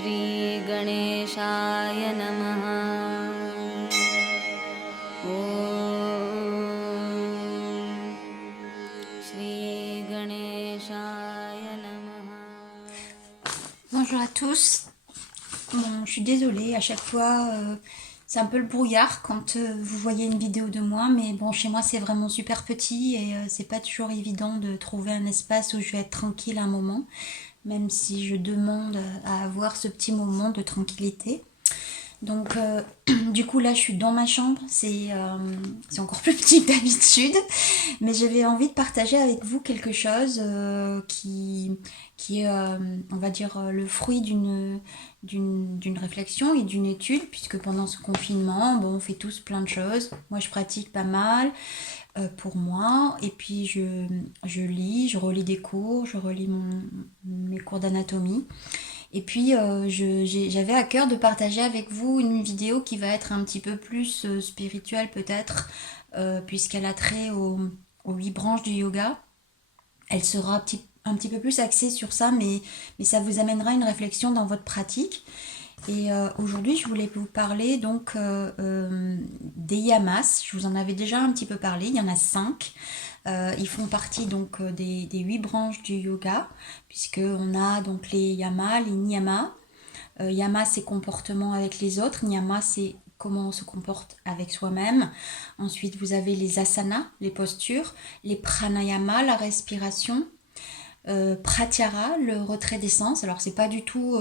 श्रीगणेशाय नमः। ॐ श्रीगणेशाय नमः। Bonjour à tous. Bon, je suis désolée, à chaque fois c'est un peu le brouillard quand vous voyez une vidéo de moi, mais bon, chez moi c'est vraiment super petit et c'est pas toujours évident de trouver un espace où je vais être tranquille un moment, même si je demande à avoir ce petit moment de tranquillité. Donc du coup là je suis dans ma chambre, c'est encore plus petit que d'habitude, mais j'avais envie de partager avec vous quelque chose qui est, on va dire, le fruit d'une réflexion et d'une étude, puisque pendant ce confinement, bon, on fait tous plein de choses. Moi je pratique pas mal pour moi, et puis je lis, je relis des cours, je relis mes cours d'anatomie. Et puis j'avais à cœur de partager avec vous une vidéo qui va être un petit peu plus spirituelle peut-être, puisqu'elle a trait aux 8 branches du yoga. Elle sera un petit peu plus axée sur ça, mais ça vous amènera une réflexion dans votre pratique. Et aujourd'hui, je voulais vous parler donc des yamas. Je vous en avais déjà un petit peu parlé. Il y en a 5. Ils font partie donc des 8 branches du yoga, puisqu'on a donc les yamas, les niyamas. Yama, c'est comportement avec les autres. Niyama, c'est comment on se comporte avec soi-même. Ensuite, vous avez les asanas, les postures, les pranayama, la respiration, pratyahara, le retrait des sens. Alors, c'est pas du tout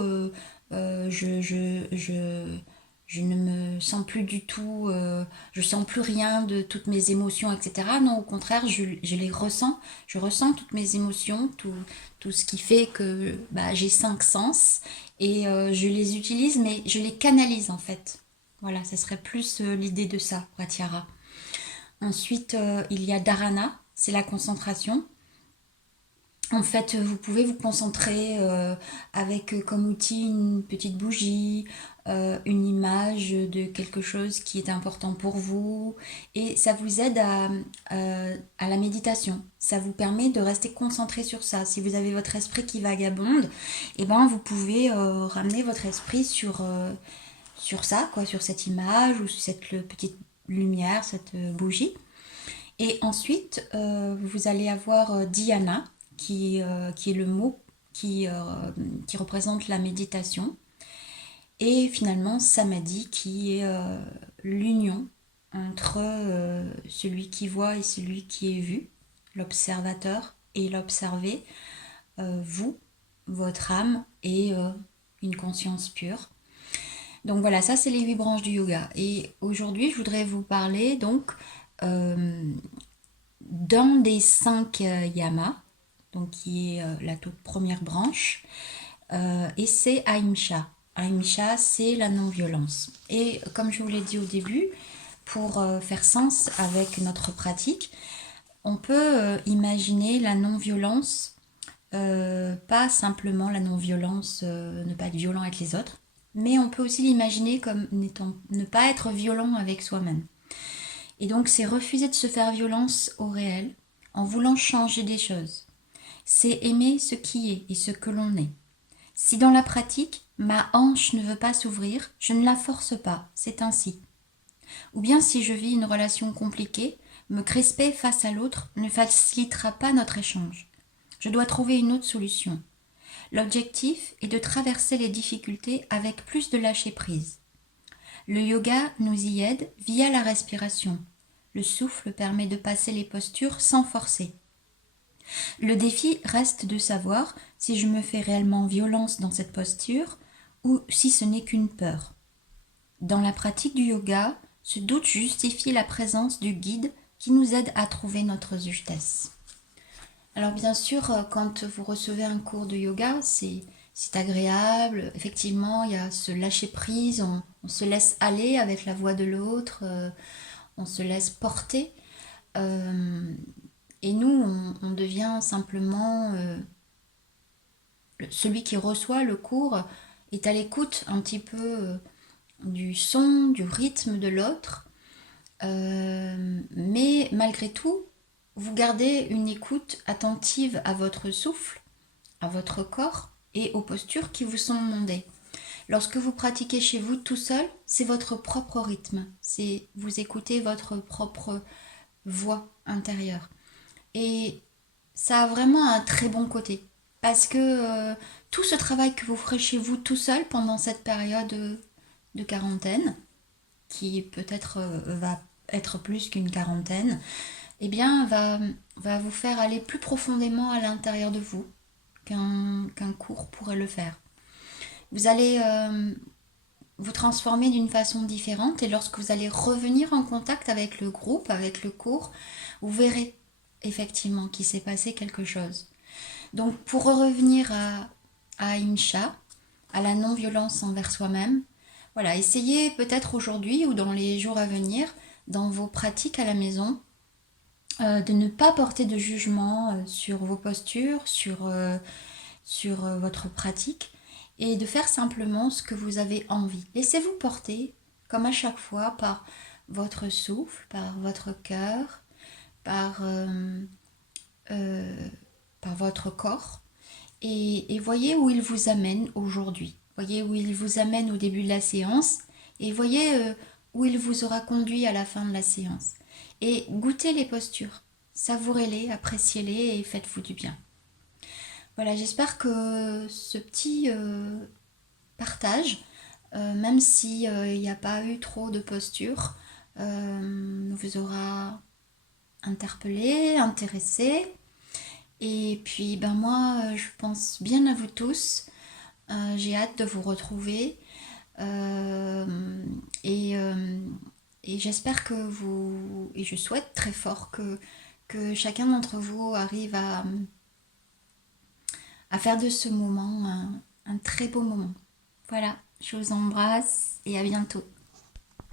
je ne me sens plus du tout, je sens plus rien de toutes mes émotions, etc. Non, au contraire, je les ressens. Je ressens toutes mes émotions, tout ce qui fait que j'ai 5 sens et je les utilise, mais je les canalise en fait. Voilà, ça serait plus l'idée de ça, Pratyahara. Ensuite, il y a Dharana, c'est la concentration. En fait, vous pouvez vous concentrer avec comme outil une petite bougie, une image de quelque chose qui est important pour vous, et ça vous aide à la méditation. Ça vous permet de rester concentré sur ça. Si vous avez votre esprit qui vagabonde, et ben vous pouvez ramener votre esprit sur ça, quoi, sur cette image ou sur cette petite lumière, cette bougie. Et ensuite, vous allez avoir dhyana, qui est le mot qui représente la méditation. Et finalement, samadhi, qui est l'union entre celui qui voit et celui qui est vu, l'observateur et l'observé, vous, votre âme et une conscience pure. Donc voilà, ça c'est les 8 branches du yoga. Et aujourd'hui, je voudrais vous parler donc d'un des 5 yamas, donc qui est la toute première branche, et c'est Ahimsa. Ahimsa, c'est la non-violence. Et comme je vous l'ai dit au début, pour faire sens avec notre pratique, on peut imaginer la non-violence, pas simplement la non-violence, ne pas être violent avec les autres, mais on peut aussi l'imaginer comme n'étant, ne pas être violent avec soi-même. Et donc c'est refuser de se faire violence au réel en voulant changer des choses. C'est aimer ce qui est et ce que l'on est. Si dans la pratique, ma hanche ne veut pas s'ouvrir, je ne la force pas, c'est ainsi. Ou bien si je vis une relation compliquée, me crisper face à l'autre ne facilitera pas notre échange. Je dois trouver une autre solution. L'objectif est de traverser les difficultés avec plus de lâcher-prise. Le yoga nous y aide via la respiration. Le souffle permet de passer les postures sans forcer. Le défi reste de savoir si je me fais réellement violence dans cette posture ou si ce n'est qu'une peur. Dans la pratique du yoga, ce doute justifie la présence du guide qui nous aide à trouver notre justesse. Alors bien sûr, quand vous recevez un cours de yoga, c'est agréable. Effectivement, il y a ce lâcher-prise, on se laisse aller avec la voix de l'autre, on se laisse porter. Et nous, on devient simplement celui qui reçoit le cours, est à l'écoute un petit peu du son, du rythme de l'autre. Mais malgré tout, vous gardez une écoute attentive à votre souffle, à votre corps et aux postures qui vous sont demandées. Lorsque vous pratiquez chez vous tout seul, c'est votre propre rythme. C'est vous écoutez votre propre voix intérieure. Et ça a vraiment un très bon côté. Parce que tout ce travail que vous ferez chez vous tout seul pendant cette période de quarantaine, qui peut-être va être plus qu'une quarantaine, eh bien, va vous faire aller plus profondément à l'intérieur de vous qu'un cours pourrait le faire. Vous allez vous transformer d'une façon différente et lorsque vous allez revenir en contact avec le groupe, avec le cours, vous verrez effectivement qu'il s'est passé quelque chose. Donc pour revenir à Imcha, à la non-violence envers soi-même, voilà, essayez peut-être aujourd'hui ou dans les jours à venir, dans vos pratiques à la maison, de ne pas porter de jugement sur vos postures, sur votre pratique, et de faire simplement ce que vous avez envie. Laissez-vous porter, comme à chaque fois, par votre souffle, par votre cœur, par, euh, euh, par votre corps, et voyez où il vous amène aujourd'hui. Voyez où il vous amène au début de la séance, et voyez où il vous aura conduit à la fin de la séance. Et goûtez les postures, savourez-les, appréciez-les et faites-vous du bien. Voilà, j'espère que ce petit partage, même s'il n'y a pas eu trop de postures, vous aura interpellé, intéressé. Et puis ben moi, je pense bien à vous tous. J'ai hâte de vous retrouver. Euh, et, euh, et j'espère que vous... Et je souhaite très fort que chacun d'entre vous arrive à faire de ce moment un très beau moment. Voilà, je vous embrasse et à bientôt.